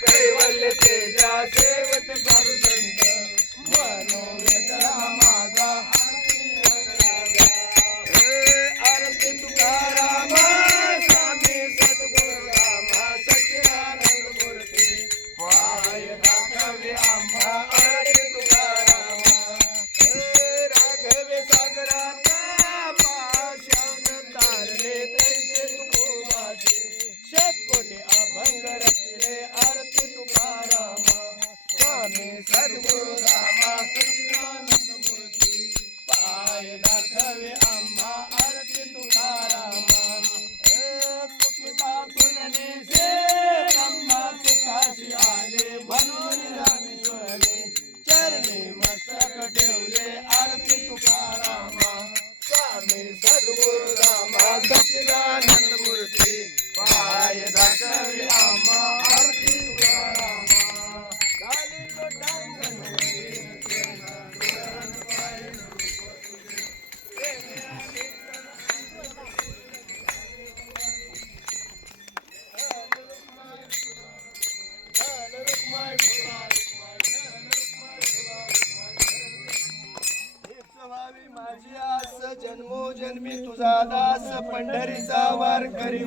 कैवल्य तेजा सेवत साधू संत मनोवेदना माझा आरती तुकाराम स्वामी सद्गुरु राम सच्चिदानंद मूर्ती पाय राघवे आम्हा आरती तुकाराम राघवे सागराचा पाषाण तारले तैसे तुकोबाचे शतकोटी अभंग रचले आरती तुकाराम स्वामी सद्गुरु राम सच्चिदानंद मूर्ती पाय दाखवे आम्हा आरती तुकाराम तुकिता तुलने से ब्रह्मा तुकाशी आले म्हणून रामेश्वरे चरणी मस्तक ठेवले आरती तुकाराम स्वामी सद्गुरु राम सच्चिदानंद मूर्ती पाय दाखवे आम्हा आरती तुकाराम गाली लोटांगण माझी आस जन्मोजन्मी तुझा दास पंढरीचा वार करी